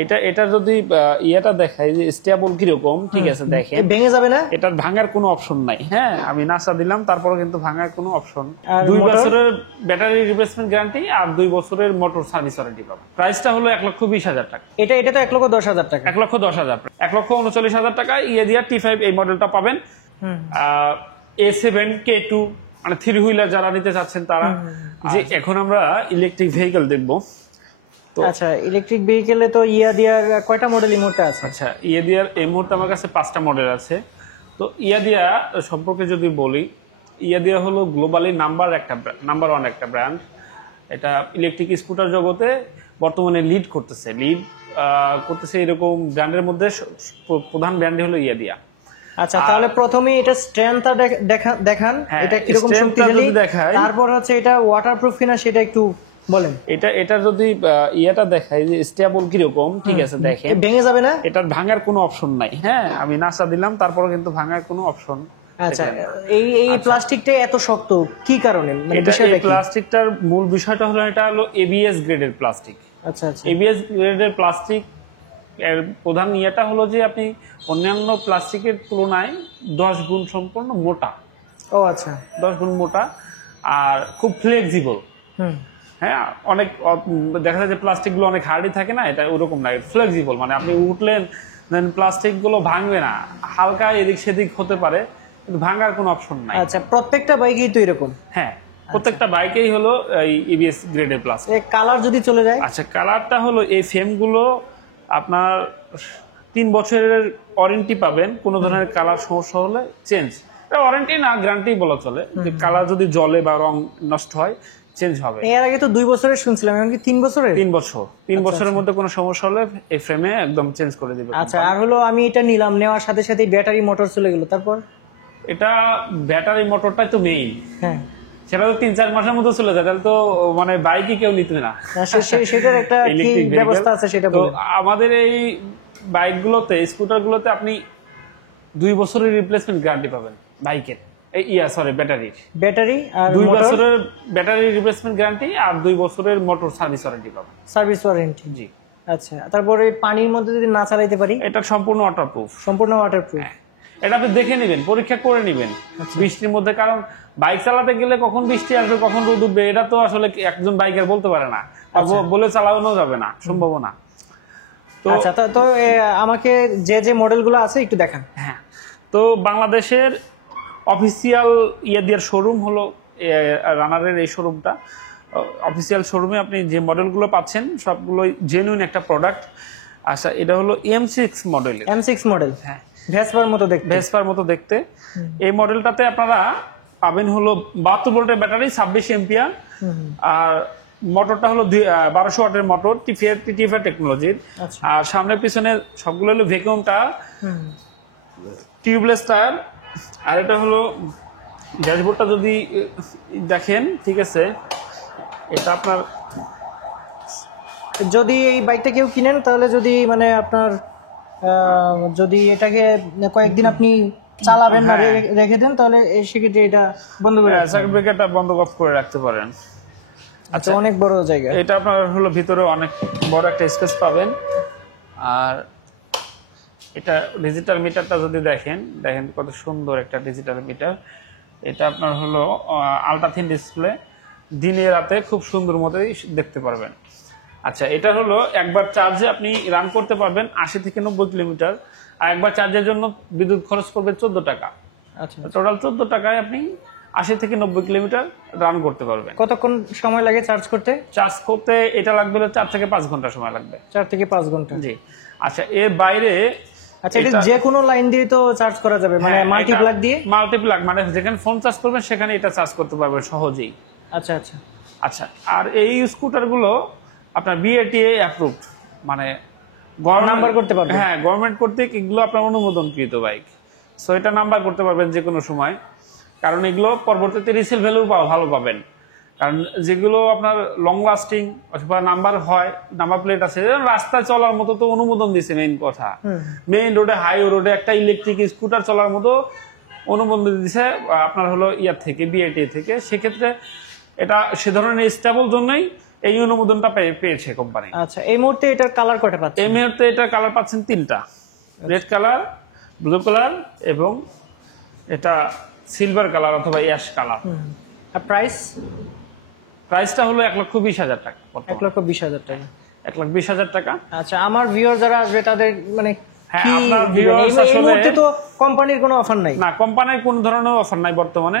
এটা যদি ইয়েটা দেখাই যে স্টেবল কিরকম, ঠিক আছে, দেখেন ভেঙে যাবে না, এটার ভাঙার কোনো অপশন নাই। হ্যাঁ, আমি নাসা দিলাম, তারপরে কিন্তু ভাঙার কোনো অপশন। আর 2 মোটর? বছরের ব্যাটারি রিপ্লেসমেন্ট গ্যারান্টি আর 2 বছরের মোটর সার্ভিস ওয়ারেন্টি পাবেন। প্রাইসটা হলো 1,20,000 টাকা। এটা তো 1,10,000 টাকা। 1,10,000, 1,39,000 টাকায় ইয়ে দিয়া T5 এই মডেলটা পাবেন। A7 K2 মানে 3 হুইলার যারা নিতে চাচ্ছেন তারা। যে এখন আমরা ইলেকট্রিক ভেহিকল দেখবো। আচ্ছা, ইলেকট্রিক ভেহিকেলে তো ইয়াদিয়ার কয়টা মডেল এই মুহূর্তে আছে? আচ্ছা, ইয়াদিয়ার এই মুহূর্তে আমার কাছে 5টা মডেল আছে। তো ইয়াদিয়া সম্পর্কে যদি বলি, ইয়াদিয়া হলো গ্লোবালি নাম্বার 1 একটা ব্র্যান্ড। এটা ইলেকট্রিক স্কুটার জগতে বর্তমানে লিড করতেছে এরকম ব্র্যান্ডের মধ্যে প্রধান ব্র্যান্ড হলো ইয়াদিয়া। আচ্ছা, তাহলে প্রথমেই এটা স্ট্রেংথটা দেখান, এটা কিরকম শক্তিশালী, তারপর হচ্ছে এটা ওয়াটারপ্রুফ কিনা সেটা একটু বলেন। এটা যদি ইয়েটা দেখাই যে স্টেবল কিরকম, ঠিক আছে, দেখেন ভেঙে যাবে না, এটার ভাঙার কোনো অপশন নাই। হ্যাঁ, আমি নাসা দিলাম, তারপরে কিন্তু ভাঙার কোনো অপশন। আচ্ছা, এই প্লাস্টিকটা এত শক্ত কি কারণে, মানে বিষয়টা কি? প্লাস্টিকটার মূল বিষয়টা হলো এটা হলো এবিএস গ্রেডের প্লাস্টিক। আচ্ছা আচ্ছা, এবিএস গ্রেডের প্লাস্টিক এর প্রধান ইয়েটা হলো যে আপনি অন্যান্য প্লাস্টিকের তুলনায় 10 গুণ সম্পূর্ণ মোটা। ও আচ্ছা, 10 গুণ মোটা আর খুব ফ্লেক্সিবল। হ্যাঁ, অনেক দেখা যায় যে প্লাস্টিক গুলো অনেক হার্ডি থাকে না, এটা ওরকম না, ফ্লেক্সিবল। মানে আপনি উঠলেন দেন প্লাস্টিক গুলো ভাঙবে না, হালকা এদিক সেদিক হতে পারে কিন্তু ভাঙার কোনো অপশন নাই। আচ্ছা, প্রত্যেকটা বাইকেই তো এরকম? হ্যাঁ, প্রত্যেকটা বাইকেই হলো এই ইবিএস গ্রেডের প্লাস্টিক। কালার যদি চলে যায়? আচ্ছা, কালারটা হলো এই ফ্রেম গুলো আপনার 3 বছরের ওয়ারেন্টি পাবেন। কোনো ধরনের কালার সমস্যা হলে চেঞ্জ, এটা ওয়ারেন্টি না গ্যারান্টি বলা চলে, যে কালার যদি জ্বলে বা রং নষ্ট হয় চেঞ্জ হবে। এর আগে তো 2 বছরের শুনছিলাম, এখন কি 3 বছরের? 3 বছর। 3 বছরের মধ্যে কোনো সমস্যা হলে এই ফ্রেমে একদম চেঞ্জ করে দিবে। আচ্ছা, আর হলো আমি এটা নিলাম, নেওয়ার সাথে সাথে ব্যাটারি মোটর চলে গেল, তারপর? এটা ব্যাটারি মোটরটাই তো মেইন। হ্যাঁ, সেটা তো 3-4 মাসের মধ্যে চলে যায়, তাহলে তো মানে বাইকই কেউ নিতে না। সেটার একটা কি ব্যবস্থা আছে সেটা তো বলুন। আমাদের এই বাইকগুলোতে, স্কুটারগুলোতে আপনি 2 বছরের রিপ্লেসমেন্ট গ্যারান্টি পাবেন বাইকের, ব্যাটারি আর 2 বছরের ব্যাটারি রিপ্লেসমেন্ট গ্যারান্টি আর 2 বছরের মোটর সার্ভিস ওয়ারেন্টি পাবেন। সার্ভিস ওয়ারেন্টি, জি। আচ্ছা, তারপরে পানির মধ্যে যদি না চালাইতে পারি? এটা সম্পূর্ণ ওয়াটারপ্রুফ। সম্পূর্ণ ওয়াটারপ্রুফ। এটা আপনি দেখে নেবেন, পরীক্ষা করে নেবেন বৃষ্টির মধ্যে, কারণ বাইক চালাতে গেলে কখন বৃষ্টি আসবে কখন রোদ উঠবে এটা তো আসলে একজন বাইকার বলতে পারে না, বলে চালানো যাবে না, সম্ভব না। তো আচ্ছা, তো আমাকে যে মডেলগুলো আছে একটু দেখান। হ্যাঁ, তো বাংলাদেশের অফিসিয়াল ইয়াদিয়ার শোরুম হলো রানারের এই শোরুমটা। অফিসিয়াল শোরুমে আপনি যে মডেলগুলো পাচ্ছেন সবগুলোই জেনুইন একটা প্রোডাক্ট। আচ্ছা, এটা হলো M6 মডেল। M6 মডেল, হ্যাঁ, ভেসপার মতো দেখতে। এই মডেলটাতে আপনারা পাবেন হলো 72 ভোল্টের ব্যাটারি, 26 এম্পিয়ার, আর মোটরটা হলো 1200 ওয়াটের মোটর, TTFI টেকনোলজির। আর সামনে পিছনে সবগুলো হলো ভ্যাকুয়াম টায়ার, টিউবলেস টায়ার। আর এটা হলো ড্যাশবোর্ডটা যদি দেখেন, ঠিক আছে, এটা আপনার যদি এই বাইকটা কেউ কিনেন তাহলে যদি মানে আপনার যদি এটাকে কয়েকদিন আপনি চালাবেন না, রেখে দেন, তাহলে সেক্ষেত্রে এটা বন্ধ করে সার্কিট ব্রেকারটা বন্ধ অফ করে রাখতে পারেন। আচ্ছা, অনেক বড় জায়গা। এটা আপনার হলো ভিতরে অনেক বড় একটা স্পেস পাবেন। আর এটা ডিজিটাল মিটারটা যদি দেখেন কত সুন্দর একটা ডিজিটাল মিটার। এটা আপনার হলো আলট্রা থিন ডিসপ্লে, দিনে রাতে খুব সুন্দর মতোই দেখতে পারবেন। আচ্ছা, এটা হলো একবার চার্জে আপনি রান করতে পারবেন 80 থেকে 90 কিলোমিটার, আর একবার চার্জের জন্য বিদ্যুৎ খরচ করবে 14 টাকা। আচ্ছা, টোটাল 14 টাকায় আপনি 80 থেকে 90 কিলোমিটার রান করতে পারবেন। কতক্ষণ সময় লাগে চার্জ করতে? এটা লাগবে 4 থেকে 5 ঘন্টা সময় লাগবে। 4 থেকে 5 ঘন্টা, জি। আচ্ছা, এর বাইরে আচ্ছা, এটা যে কোনো লাইন দিয়ে তো চার্জ করা যাবে, মানে মাল্টিপ্লাগ দিয়ে? মাল্টিপ্লাগ মানে যেখানে ফোন চার্জ করবেন সেখানে এটা চার্জ করতে পারবেন সহজেই। আচ্ছা আচ্ছা আচ্ছা, আর এই স্কুটারগুলো আপনার BATA অ্যাপ্রুভড, মানে নাম্বার করতে পারবেন। হ্যাঁ, গভর্নমেন্ট কর্তৃক এগুলো আপনার অনুমোদনকৃত বাইক। সো এটা নাম্বার করতে পারবেন যে কোনো সময়, কারণ এগুলো পরবর্তীতে রিসেল ভ্যালু ভালো পাবেন। কারণ যেগুলো আপনার লং লাস্টিং অথবা নাম্বার হয়, নাম্বার প্লেট আছে, রাস্তায় চলার মতো তো অনুমোদন দিচ্ছে। মেইন কথা, মেইন রোডে, হাই রোডে একটা ইলেকট্রিক স্কুটার চলার মতো অনুমোদন দিচ্ছে আপনার হলো BATA থেকে। সেক্ষেত্রে এটা সে ধরনের স্টেবল জন্যই এই অনুমোদনটা পেয়েছে কোম্পানি। আচ্ছা, এই মুহূর্তে এটার কালার কয়টা পাচ্ছেন? এই মুহূর্তে এটার কালার পাচ্ছেন 3টা, রেড কালার, ব্লু কালার এবং এটা সিলভার কালার অথবা অ্যাশ কালার। আর প্রাইসটা হলো 1,20,000 টাকা। 1,20,000 টাকা। 1,20,000 টাকা। আচ্ছা, আমার ভিউয়ার যারা আসবে তাদের মানে হ্যাঁ, আপনার ভিউয়ার্স এই মুহূর্তে তো কোম্পানির কোনো অফার নাই? না, কোম্পানির কোনো ধরনের অফার নাই বর্তমানে।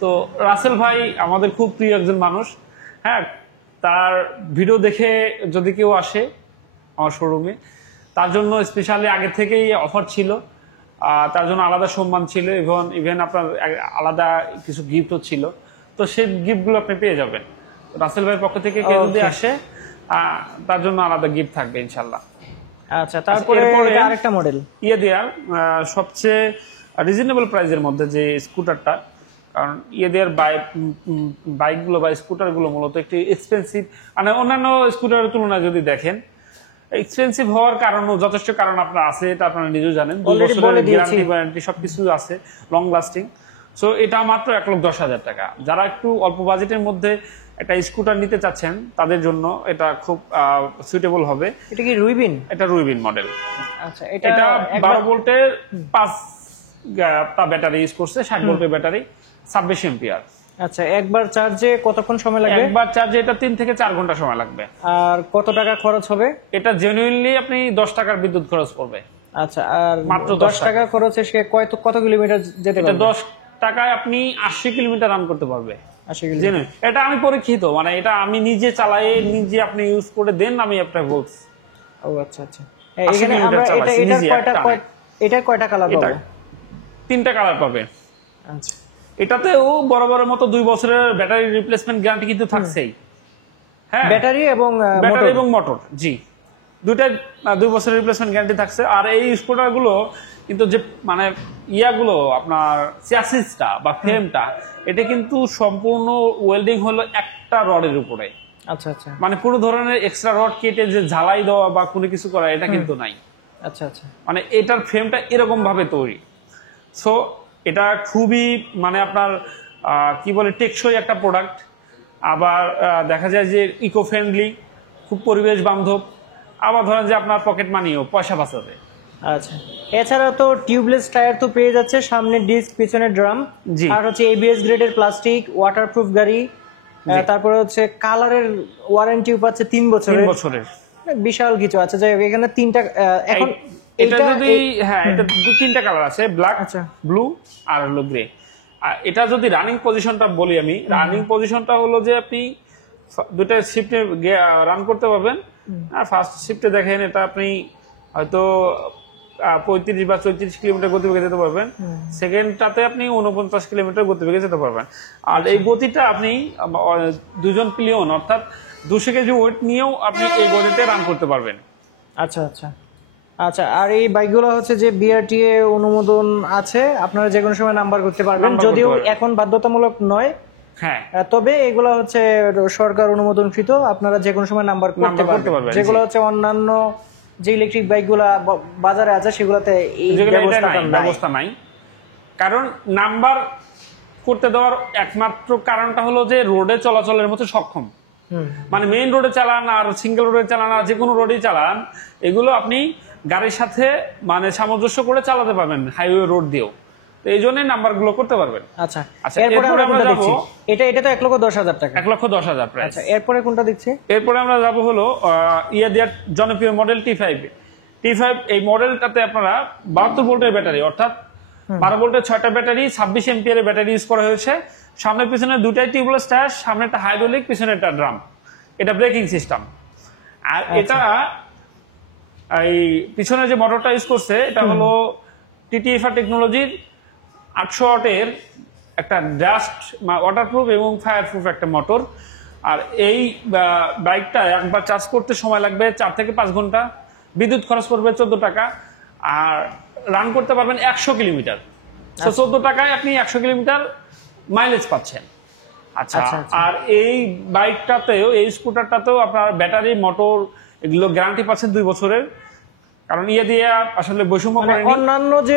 তো রাসেল ভাই আমাদের খুব প্রিয় একজন মানুষ। হ্যাঁ, তার ভিডিও দেখে যদি কেউ আসে আমার শোরুমে, তার জন্য স্পেশালি আগে থেকেই অফার ছিল, তার জন্য আলাদা সম্মান ছিল, ইভেন আপনার আলাদা কিছু গিফটও ছিল। তো সেই গিফটগুলো আপনি পেয়ে যাবেন রাসেল ভাইয়ের পক্ষ থেকে। কেউ যদি আসে তার জন্য আলাদা গিফট থাকবে ইনশাল্লাহ। আচ্ছা, তারপরে আরেকটা মডেল দেয়ার সবচেয়ে রিজনেবল প্রাইসের মধ্যে যে স্কুটারটা, কারণ দেয়ার বাইকগুলো বা স্কুটারগুলো মূলত একটু এক্সপেন্সিভ, মানে অন্যান্য স্কুটারের তুলনায় যদি দেখেন এক্সপেন্সিভ হওয়ার কারণও যথেষ্ট কারণ আপনার আছে, এটা আপনারা নিজেও জানেন। 2 বছরের গ্যারান্টি সবকিছু আছে, লং লাস্টিং। সো এটা মাত্র 1,10,000 টাকা। যারা একটু অল্প বাজেটের মধ্যে একটা স্কুটার নিতে চাচ্ছেন তাদের জন্য এটা খুব সুইটেবল হবে। এটা কি রুইবিন? এটা রুইবিন মডেল। আচ্ছা, এটা 12 ভোল্টের 5টা ব্যাটারি ইউজ করছে, 60 ভোল্টের ব্যাটারি, 26 এম্পিয়ার। আচ্ছা, একবার চার্জে কতক্ষণ সময় লাগবে? একবার চার্জে এটা 3 থেকে 4 ঘন্টা সময় লাগবে। আর কত টাকা খরচ হবে? এটা জেনুইনলি আপনি 10 টাকার বিদ্যুৎ খরচ পড়বে। আচ্ছা, আর মাত্র 10 টাকা খরচে সে কত কিলোমিটার যেতে পারবে? 10 টাকায় আপনি 80 কিলোমিটার রান করতে পারবে। 80 কিলোমিটার। এটা আমি পরীক্ষিত, মানে এটা আমি নিজে চালাই, নিজে আপনি ইউজ করে দেন, আমি আপনাকে বলছি। ও আচ্ছা আচ্ছা। এখানে আমরা এটা কয়টা কালার পাবো? 3টা কালার পাবে। আচ্ছা, এটাতেও বরাবরের মতো 2 বছরের ব্যাটারি রিপ্লেসমেন্ট গ্যারান্টি কিন্তু থাকছেই। হ্যাঁ, ব্যাটারি এবং মোটর, জি, দুটাই 2 বছরের রিপ্লেসমেন্ট গ্যারান্টি থাকছে। আর এই স্কুটারগুলো কিন্তু যে মানে ইয়াগুলো আপনার চ্যাসিসটা বা ফ্রেমটা, এটা কিন্তু সম্পূর্ণ ওয়েল্ডিং হলো একটা রডের উপরে। আচ্ছা আচ্ছা, মানে কোনো ধরনের এক্সট্রা রড কেটে যে ঝালাই দেওয়া বা কোনো কিছু করা এটা কিন্তু নাই। আচ্ছা আচ্ছা, মানে এটার ফ্রেমটা এরকম ভাবে তৈরি। সো এটা খুবই মানে আপনার কি বলে টেকসই একটা প্রোডাক্ট। আবার দেখা যায় যে ইকো ফ্রেন্ডলি, খুব পরিবেশ বান্ধব। আবার ধরেন যে আপনার পকেট মানিও পয়সা বাঁচাবে। আচ্ছা, এছাড়া তো টিউবলেস টায়ার তো পেয়ে যাচ্ছে, সামনে ডিস্ক, পিছনে ড্রাম, আর হচ্ছে এবিএস গ্রেডের প্লাস্টিক, ওয়াটারপ্রুফ গাড়ি। তারপরে হচ্ছে কালারের ওয়ারেন্টি পাচ্ছে 3 বছরের। বিশাল কিছু আছে। যাই হোক, এখানে 3টা এখন এটা যদি এটা 2-3টা কালার আছে, ব্ল্যাক, ব্লু আর হলো গ্রে। এটা যদি রানিং পজিশনটা বলি আমি, রানিং পজিশনটা হলো যে আপনি 2টা শিফটে রান করতে পারবেন। আর ফার্স্ট শিফটে দেখেন এটা আপনি হয়তো 35 বা 34 কিলোমিটার গতিবেগে যেতে পারবেন। সেকেন্ডটাতে আপনি 49 কিলোমিটার গতিবেগে যেতে পারবেন। আর এই গতিটা আপনি 2জন পিলিয়ন অর্থাৎ 200 কেজি ওয়েট নিয়েও আপনি এই গতিতে রান করতে পারবেন। আচ্ছা আচ্ছা আচ্ছা। আর এই বাইকগুলো হচ্ছে যে বিআরটিএ অনুমোদন আছে, আপনারা যে কোনো সময় নাম্বার করতে পারবেন, যদিও এখন বাধ্যতামূলক নয়। হ্যাঁ, তবে এগুলো হচ্ছে সরকার অনুমোদনকৃত, আপনারা যে কোনো সময় নাম্বার করতে পারবেন। যেগুলো হচ্ছে অন্যান্য যে ইলেকট্রিক বাইকগুলো বাজারে আছে সেগুলোতে এই ব্যবস্থা নাই। কারণ নাম্বার করতে দেওয়ার একমাত্র কারণটা হলো যে রোডে চলাচলের মতো সক্ষম। মানে মেইন রোডে চালান আর সিঙ্গেল রোডে চালান আর যে কোনো রোডেই চালান, এগুলো আপনি গাড়ির সাথে মানে সামঞ্জস্য করে চালাতে পারবেন হাইওয়ে রোড দিয়েও। তো এই জন্যই নাম্বারগুলো করতে পারবেন। আচ্ছা, এরপরে আমরা দেখছি এটা তো 1,10,000 টাকা। 1,10,000 প্রাইস। আচ্ছা, এরপরে কোনটা দেখছি? এরপরে আমরা যাব হলো দেয়ার জনপ্রিয় মডেল T5। এই মডেলটাতে আপনারা 72 ভোল্টের ব্যাটারি অর্থাৎ 12 ভোল্টের 6টা ব্যাটারি, 26 এম্পিয়ারের ব্যাটারি ইউজ করা হয়েছে। সামনে পিছনে 2টাই টিউবলেস টায়ার, সামনে একটা হাইড্রোলিক, পিছনে একটা ড্রাম। এটা ব্রেকিং সিস্টেম। আর এটা এই পিছনে যে মোটরটা ইউজ করছে এটা হলো TTFR টেকনোলজির 800 ওয়াটের একটা ডাস্ট ওয়াটারপ্রুফ এবং ফায়ারপ্রুফ একটা মোটর। আর এই বাইকটা একবার চার্জ করতে সময় লাগবে 4 থেকে 5 ঘন্টা, বিদ্যুৎ খরচ করবে 14 টাকা, আর রান করতে পারবেন 100 কিলোমিটার। 14 টাকায় আপনি 100 কিলোমিটার মাইলেজ পাচ্ছেন। আচ্ছা, আর এই বাইকটাতেও, এই স্কুটারটাতেও আপনার ব্যাটারি, মোটর এগুলো গ্যারান্টি পাচ্ছেন 2 বছরের। কারণ দিয়ে আসলে বৈষম্য করেনি। অন্যান্য যে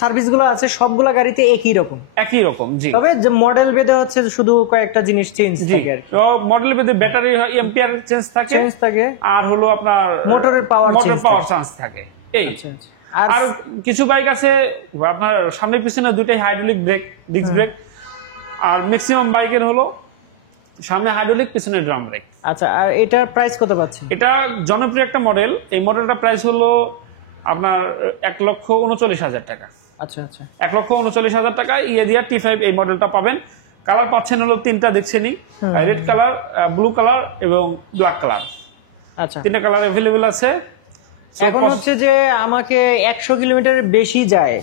সার্ভিসগুলো আছে সবগুলা গাড়িতে একই রকম। জি, তবে যে মডেল ভেদে হচ্ছে শুধু কয়েকটা জিনিস চেঞ্জ থাকে আর কি। তো মডেল ভেদে ব্যাটারি এম্পিয়ার চেঞ্জ থাকে আর হলো আপনার মোটরের পাওয়ার চান্স থাকে এই। আচ্ছা আচ্ছা। আর কিছু বাইক আছে আপনার সামনে পিছনে দুটাই হাইড্রোলিক ব্রেক, ডিস্ক ব্রেক, আর ম্যাক্সিমাম বাইকের হলো সামনে হাইড্রোলিক পিছনে ড্রাম ব্রেক। আচ্ছা, আর এটার প্রাইস কত পাচ্ছেন? এটা জনপ্রিয় একটা মডেল। এই মডেলটার প্রাইস হলো আপনার 1,39,000 টাকা। আচ্ছা আচ্ছা, 1,39,000 টাকায় ইয়েদিয়া T5 এই মডেলটা পাবেন। কালার পাচ্ছেন হলো তিনটা, দেখছেনই, রেড কালার, ব্লু কালার এবং ব্ল্যাক কালার। আচ্ছা, তিনটা কালার अवेलेबल আছে। এখন হচ্ছে যে আমাকে 100 কিলোমিটারের বেশি যায়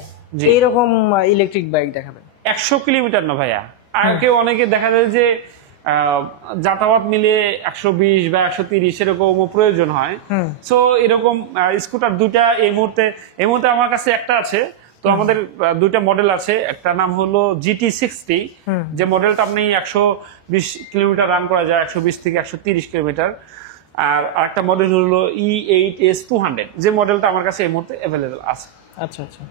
এইরকম ইলেকট্রিক বাইক দেখাবেন। 100 কিলোমিটার না ভাইয়া, আর কেউ অনেকে দেখা যায় যে যাতায়াত মিলে 120 বা 130 এরকম প্রয়োজন হয়। সো এরকম স্কুটার দুইটা এই মুহূর্তে আমার কাছে একটা আছে। তো আমাদের দুইটা মডেল আছে, একটা নাম হলো GT60, যে মডেলটা আপনি 120 কিলোমিটার রান করা যায়, 120 থেকে 130 কিলোমিটার। আর আরেকটা মডেল হলো E8S200, যে মডেলটা আমার কাছে এই মুহূর্তে অ্যাভেলেবল আছে। আচ্ছা আচ্ছা।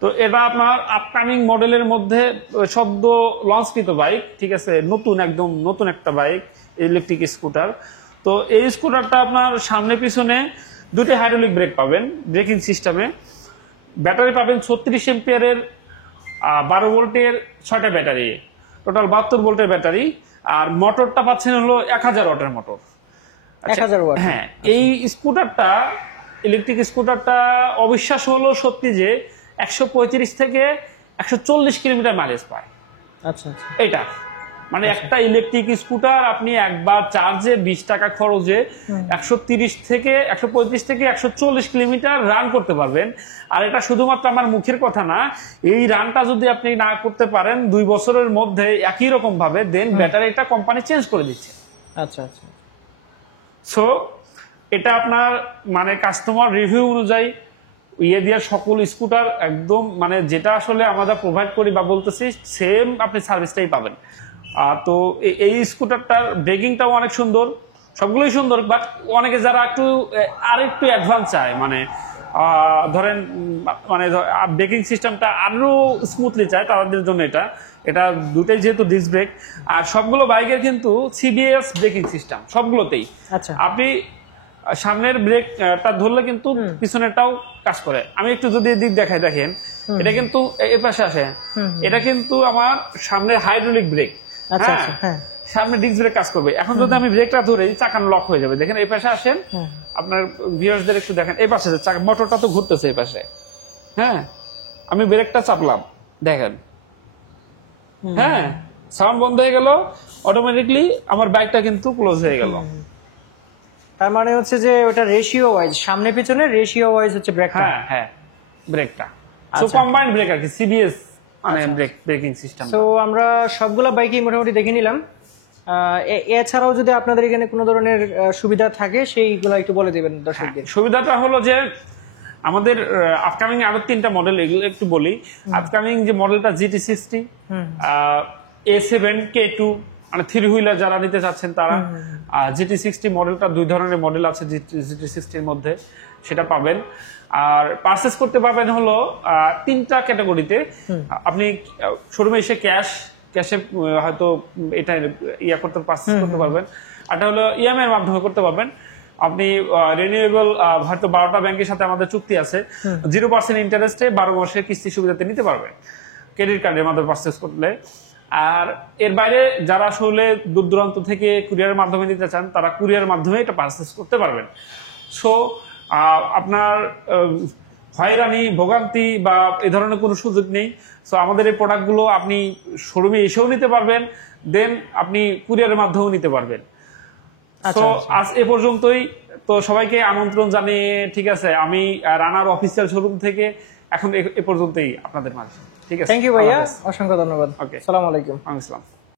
তো এটা আপনার আপকামিং মডেলের মধ্যে সদ্য লঞ্চকৃত বাইক, ঠিক আছে, একদম নতুন একটা বাইক, ইলেকট্রিক স্কুটার। তো এই স্কুটারটা আপনার সামনে পিছনে দুটি হাইড্রোলিক ব্রেক পাবেন ব্রেকিং সিস্টেমে, ব্যাটারি পাবেন 36 এম্পিয়ারের 12 ভোল্টের 6টা ব্যাটারি, টোটাল 72 ভোল্টের ব্যাটারি। আর মোটরটা পাচ্ছেন হলো 1000 ওয়াটের মোটর। 1000 ওয়াট। হ্যাঁ, এই স্কুটারটা, ইলেকট্রিক স্কুটারটা অবিশ্বাস হলো সত্যি যে 135 থেকে 140 কিলোমিটার মাইলেজ পায়। আচ্ছা আচ্ছা। এটা মানে একটা ইলেকট্রিক স্কুটার আপনি একবার চার্জে 20 টাকা খরচে 135 থেকে 140 কিলোমিটার রান করতে পারবেন। আর এটা শুধুমাত্র আমার মুখের কথা না, এই রানটা যদি আপনি না করতে পারেন 2 বছরের মধ্যে একই রকম ভাবে দেন ব্যাটারিটা কোম্পানি চেঞ্জ করে দিচ্ছে। আচ্ছা আচ্ছা। সো এটা আপনার মানে কাস্টমার রিভিউ অনুযায়ী দেওয়ার সকল স্কুটার একদম মানে যেটা আসলে আমরা প্রোভাইড করি বা বলতেছি সেম আপনি সার্ভিসটাই পাবেন। তো এই স্কুটারটার ব্রেকিংটাও অনেক সুন্দর, সবগুলোই সুন্দর, বাট অনেকে যারা আরেকটু অ্যাডভান্স চায়, মানে ধরেন মানে ব্রেকিং সিস্টেমটা আরো স্মুথলি চায়, তাদের জন্য এটা দুটোই যেহেতু ডিস্ক ব্রেক। আর সবগুলো বাইকের কিন্তু CBS ব্রেকিং সিস্টেম সবগুলোতেই। আচ্ছা, আপনি সামনের ব্রেকটা ধরলে কিন্তু পিছনেরটাও কাজ করে। আমি একটু যদি দিক দেখাই, দেখেন এটা কিন্তু এর পাশে আসে, এটা কিন্তু আমার সামনের হাইড্রোলিক ব্রেক। আচ্ছা আচ্ছা, হ্যাঁ, সামনে ডিস্ক ব্রেক কাজ করবে। এখন যদি আমি ব্রেকটা ধরে চাকান লক হয়ে যাবে। দেখেন এই পাশে আসেন, আপনার ভিউয়ার্সদের একটু দেখেন, এই পাশে চাকা মোটরটা তো ঘুরতেছে এই পাশে। হ্যাঁ, আমি ব্রেকটা চাপলাম, দেখেন, হ্যাঁ, সাউন্ড বন্ধ হয়ে গেল, অটোমেটিকলি আমার বাইকটা কিন্তু ক্লোজ হয়ে গেল। তার মানে হচ্ছে যে ওটা রেশিও ওয়াইজ, সামনে পিছনে রেশিও ওয়াইজ হচ্ছে ব্রেকটা। হ্যাঁ হ্যাঁ, ব্রেকটা সো কম্বাইন্ড ব্রেক আর কি, CBS মানে ব্রেকিং সিস্টেম। তো আমরা সবগুলা বাইকই মোটামুটি দেখে নিলাম। এছাড়াও যদি আপনাদের এখানে কোনো ধরনের সুবিধা থাকে সেইগুলো একটু বলে দেবেন দর্শকদের। সুবিধাটা হলো যে আমাদের আপকামিং আরো 3টা মডেল, এগুলো একটু বলি। আপকামিং যে মডেলটা GT60, A7, K2 মানে 3 হুইলার যারা নিতে চাচ্ছেন তারা, GT60 মডেলটা 2 ধরনের মডেল আছে GT60 এর মধ্যে, সেটা পাবেন। আর পারচেস করতে পারবেন হলো 3টা ক্যাটাগরিতে। আপনি শোরুমে এসে ক্যাশে হয়তো এটা পারচেস করতে পারবেন। এটা হলো EMI এর মাধ্যমে করতে পারবেন। আপনি রিনিউয়েবল হয়তো 12টা ব্যাংকের সাথে আমাদের চুক্তি আছে, 0% ইন্টারেস্টে 12 মাসের কিস্তি সুবিধাতে নিতে পারবেন ক্রেডিট কার্ডের মাধ্যমে পারচেস করলে। আর এর বাইরে যারা আসলে দূর দূরান্ত থেকে কুরিয়ারের মাধ্যমে নিতে চান, তারা কুরিয়ারের মাধ্যমে এটা পারচেস করতে পারবেন। সো আপনার হয়রানি, ভোগান্তি বা এ ধরনের কোনো সুযোগ নেই। সো আমাদের এই প্রোডাক্টগুলো আপনি শোরুমে এসেও নিতে পারবেন, দেন আপনি কুরিয়ারের মাধ্যমেও নিতে পারবেন। তো আজ এ পর্যন্তই। তো সবাইকে আমন্ত্রণ জানিয়ে, ঠিক আছে, আমি রানার অফিসিয়াল শোরুম থেকে এখন এ পর্যন্তই আপনাদের মাঝে। ঠিক আছে, থ্যাংক ইউ ভাইয়া, অসংখ্য ধন্যবাদ। ওকে, আসসালামু আলাইকুম। আসসালাম।